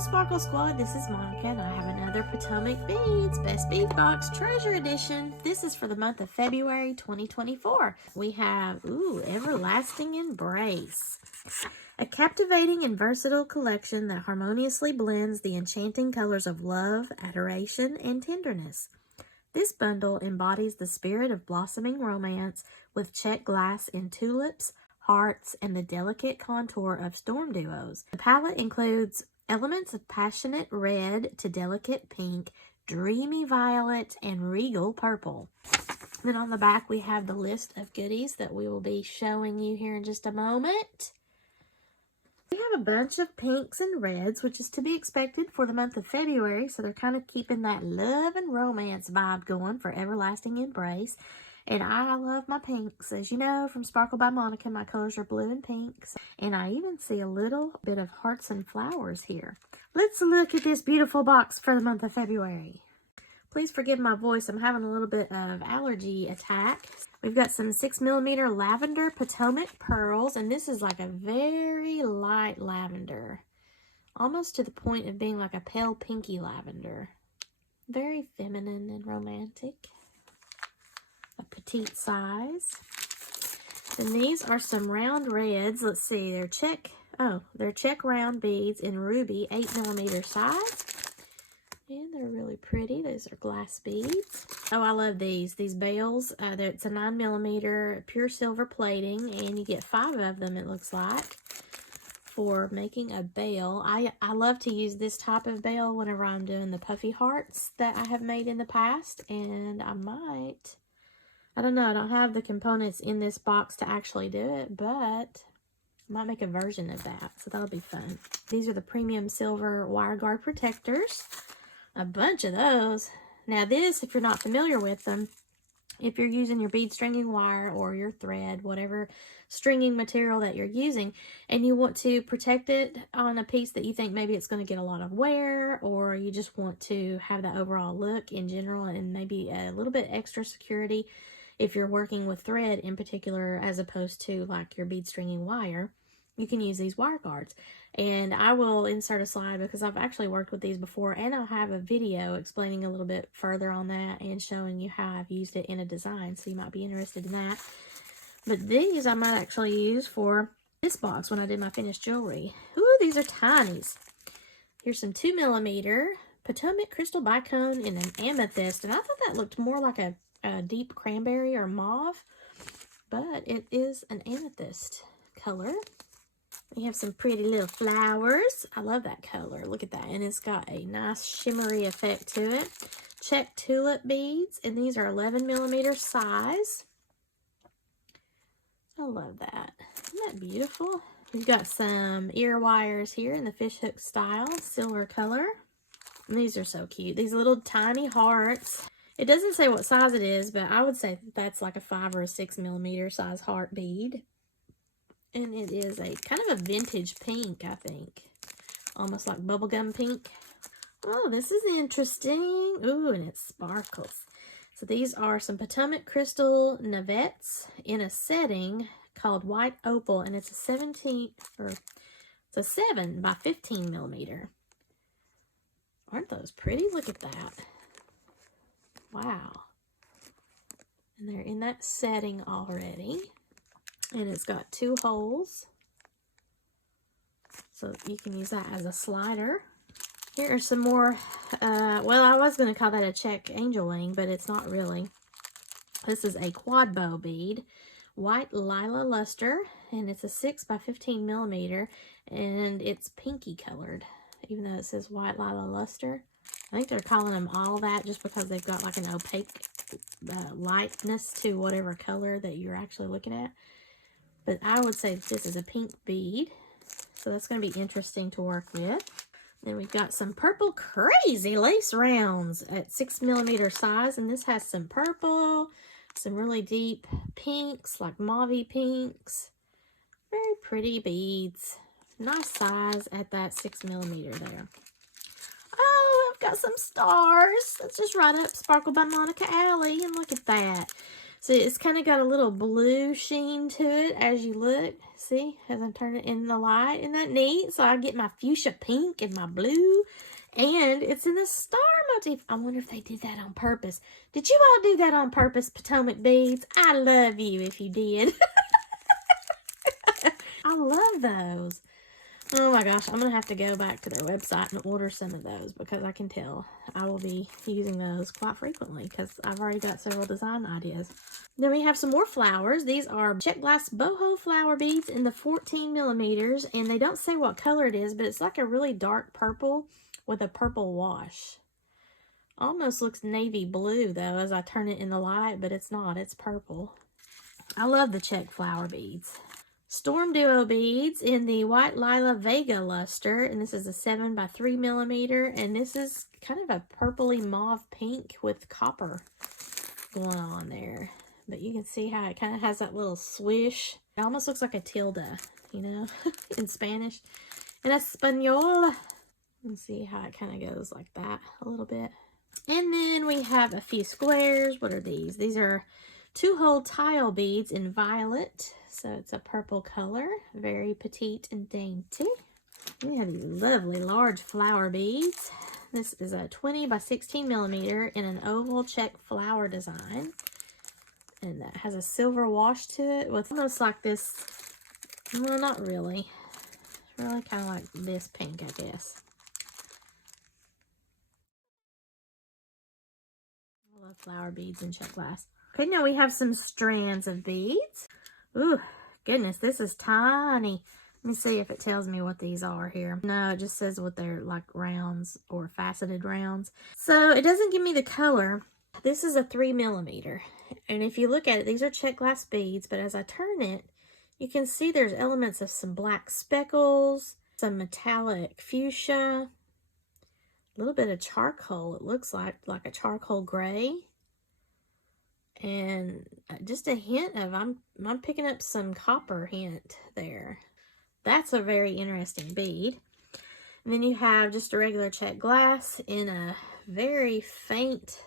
Sparkle Squad, this is Monica and I have another Potomac Beads Best Bead Box Treasure Edition. This is for the month of February 2024. We have, Everlasting Embrace. A captivating and versatile collection that harmoniously blends the enchanting colors of love, adoration, and tenderness. This bundle embodies the spirit of blossoming romance with check glass in tulips, hearts, and the delicate contour of storm duos. The palette includes elements of passionate red to delicate pink, dreamy violet, and regal purple. Then on the back we have the list of goodies that we will be showing you here in just a moment. We have a bunch of pinks and reds, which is to be expected for the month of February, so they're kind of keeping that love and romance vibe going for Everlasting Embrace. And I love my pinks. As you know from Sparkle by Monica, my colors are blue and pinks. And I even see a little bit of hearts and flowers here. Let's look at this beautiful box for the month of February. Please forgive my voice. I'm having a little bit of allergy attack. We've got some 6mm lavender Potomac pearls. And this is like a very light lavender. Almost to the point of being like a pale pinky lavender. Very feminine and romantic. A petite size. And these are some round reds. Let's see, they're check round beads in ruby 8mm size. And they're really pretty. These are glass beads. Oh, I love these bells. It's a 9mm pure silver plating, and you get 5 of them, it looks like, for making a bell. I love to use this type of bell whenever I'm doing the puffy hearts that I have made in the past, and I don't know, I don't have the components in this box to actually do it, but I might make a version of that, so that'll be fun. These are the premium silver wire guard protectors. A bunch of those. Now this, if you're not familiar with them, if you're using your bead stringing wire or your thread, whatever stringing material that you're using, and you want to protect it on a piece that you think maybe it's going to get a lot of wear, or you just want to have the overall look in general and maybe a little bit extra security if you're working with thread in particular as opposed to like your bead stringing wire, you can use these wire guards. And I will insert a slide because I've actually worked with these before, and I'll have a video explaining a little bit further on that and showing you how I've used it in a design, so you might be interested in that. But these I might actually use for this box when I do my finished jewelry. Ooh, these are tinies. Here's some 2mm Potomac crystal bicone in an amethyst, and I thought that looked more like a deep cranberry or mauve, but it is an amethyst color. We have some pretty little flowers. I love that color. Look at that. And it's got a nice shimmery effect to it. Check tulip beads. And these are 11mm size. I love that. Isn't that beautiful? We've got some ear wires here in the fishhook style, silver color. And these are so cute. These little tiny hearts. It doesn't say what size it is, but I would say that's like a 5 or a 6mm size heart bead. And it is a kind of a vintage pink, I think. Almost like bubblegum pink. Oh, this is interesting. Ooh, and it sparkles. So these are some Potomac crystal navettes in a setting called White Opal. And it's a 7 by 15mm. Aren't those pretty? Look at that. Wow. And they're in that setting already. And it's got 2 holes, so you can use that as a slider. Here are some more, well, I was going to call that a check angel wing, but it's not really. This is a quad bow bead, white lila luster, and it's a 6 by 15mm, and it's pinky colored, even though it says white lila luster. I think they're calling them all that just because they've got like an opaque lightness to whatever color that you're actually looking at. But I would say this is a pink bead. So that's going to be interesting to work with. Then we've got some purple crazy lace rounds at 6mm size. And this has some purple, some really deep pinks, like mauve pinks. Very pretty beads. Nice size at that 6mm there. Oh, I've got some stars. Let's just right up Sparkle by Monica Alley. And look at that. So it's kind of got a little blue sheen to it as you look. See, as I turn it in the light. Isn't that neat? So I get my fuchsia pink and my blue. And it's in the star motif. I wonder if they did that on purpose. Did you all do that on purpose, Potomac Beads? I love you if you did. I love those. Oh my gosh, I'm going to have to go back to their website and order some of those because I can tell I will be using those quite frequently because I've already got several design ideas. Then we have some more flowers. These are check glass boho flower beads in the 14 millimeters, and they don't say what color it is, but it's like a really dark purple with a purple wash. Almost looks navy blue though as I turn it in the light, but it's not. It's purple. I love the check flower beads. Storm Duo beads in the White Lila Vega luster, and this is a 7 by 3 millimeter, and this is kind of a purpley mauve pink with copper going on there. But you can see how it kind of has that little swish. It almost looks like a tilde, you know, in Spanish. In Espanol, let's see how it kind of goes like that a little bit. And then we have a few squares. What are these? These are 2-hole tile beads in violet. So it's a purple color, very petite and dainty. We have these lovely large flower beads. This is a 20 by 16 millimeter in an oval check flower design. And that has a silver wash to it with almost like this, well, not really. Really kind of like this pink, I guess. I love flower beads in check glass. Okay, now we have some strands of beads. Ooh, goodness, this is tiny. Let me see if it tells me what these are here. No, it just says what they're like, rounds or faceted rounds. So it doesn't give me the color. This is a 3 millimeter. And if you look at it, these are check glass beads, but as I turn it, you can see there's elements of some black speckles, some metallic fuchsia, a little bit of charcoal. It looks like a charcoal gray. And just a hint of, I'm picking up some copper hint there. That's a very interesting bead. And then you have just a regular check glass in a very faint,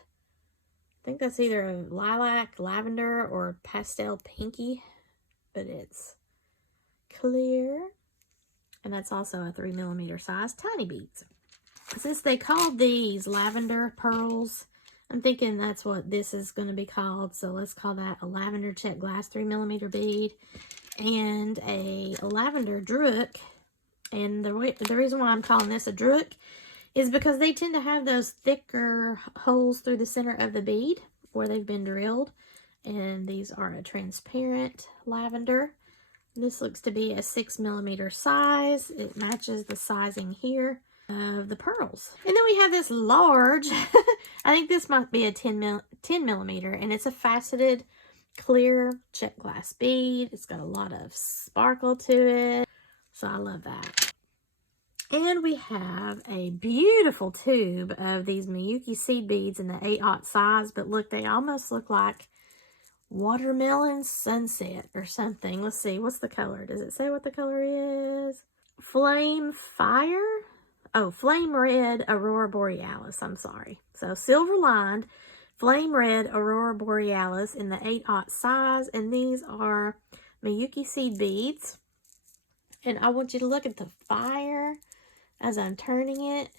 I think that's either a lilac, lavender, or pastel pinky, but it's clear. And that's also a 3 millimeter size, tiny beads. Since they called these lavender pearls, I'm thinking that's what this is going to be called. So let's call that a lavender check glass 3 millimeter bead and a lavender druik. And the reason why I'm calling this a druik is because they tend to have those thicker holes through the center of the bead where they've been drilled. And these are a transparent lavender. This looks to be a 6 millimeter size. It matches the sizing here of the pearls. And then we have this large, I think this might be a 10 millimeter, and it's a faceted clear check glass bead. It's got a lot of sparkle to it, so I love that. And we have a beautiful tube of these Miyuki seed beads in the 8/0 size, but look, they almost look like watermelon sunset or something. Let's see, what's the color? Does it say what the color is? Flame fire? Oh, flame red aurora borealis, I'm sorry. So silver lined flame red aurora borealis in the 8/0 size, and these are Miyuki seed beads. And I want you to look at the fire as I'm turning it.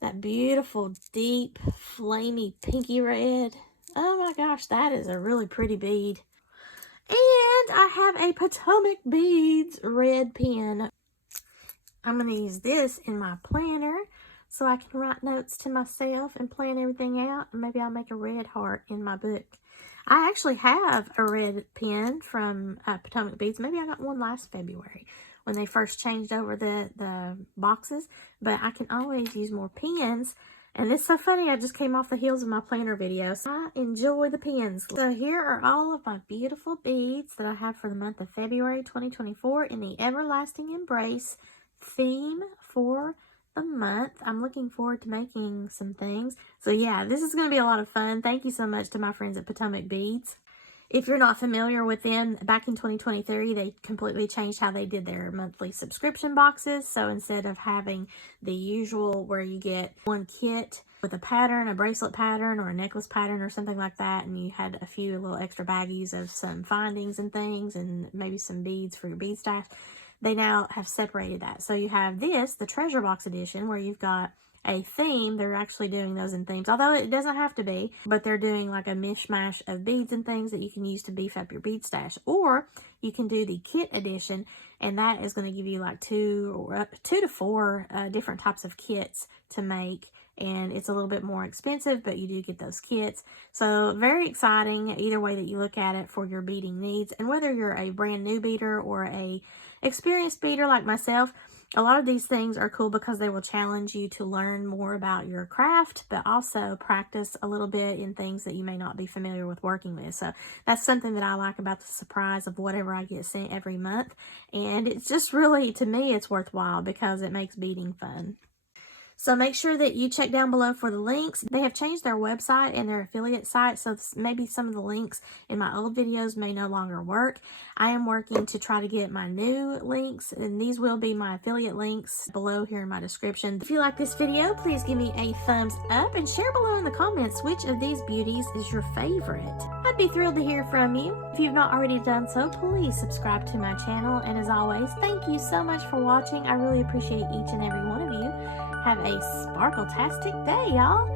That beautiful, deep, flamey, pinky red. Oh my gosh, that is a really pretty bead. And I have a Potomac Beads red pen. I'm going to use this in my planner so I can write notes to myself and plan everything out. And maybe I'll make a red heart in my book. I actually have a red pen from Potomac Beads. Maybe I got one last February when they first changed over the boxes. But I can always use more pens. And it's so funny, I just came off the heels of my planner video. So I enjoy the pens. So here are all of my beautiful beads that I have for the month of February 2024 in the Everlasting Embrace theme for the month. I'm looking forward to making some things. So yeah, this is going to be a lot of fun. Thank you so much to my friends at Potomac Beads. If you're not familiar with them, back in 2023, they completely changed how they did their monthly subscription boxes. So instead of having the usual where you get one kit with a pattern, a bracelet pattern or a necklace pattern or something like that, and you had a few little extra baggies of some findings and things and maybe some beads for your bead stash, they now have separated that. So you have this, the treasure box edition, where you've got a theme. They're actually doing those in themes, although it doesn't have to be, but they're doing like a mishmash of beads and things that you can use to beef up your bead stash. Or you can do the kit edition, and that is going to give you like two to four different types of kits to make, and it's a little bit more expensive, but you do get those kits. So very exciting either way that you look at it for your beading needs. And whether you're a brand new beader or a experienced beader like myself, a lot of these things are cool because they will challenge you to learn more about your craft, but also practice a little bit in things that you may not be familiar with working with. So that's something that I like about the surprise of whatever I get sent every month. And it's just really, to me, it's worthwhile because it makes beading fun. So make sure that you check down below for the links. They have changed their website and their affiliate site, so maybe some of the links in my old videos may no longer work. I am working to try to get my new links, and these will be my affiliate links below here in my description. If you like this video, please give me a thumbs up and share below in the comments which of these beauties is your favorite. I'd be thrilled to hear from you. If you've not already done so, please subscribe to my channel. And as always, thank you so much for watching. I really appreciate each and every one of you. Have a sparkle-tastic day, y'all.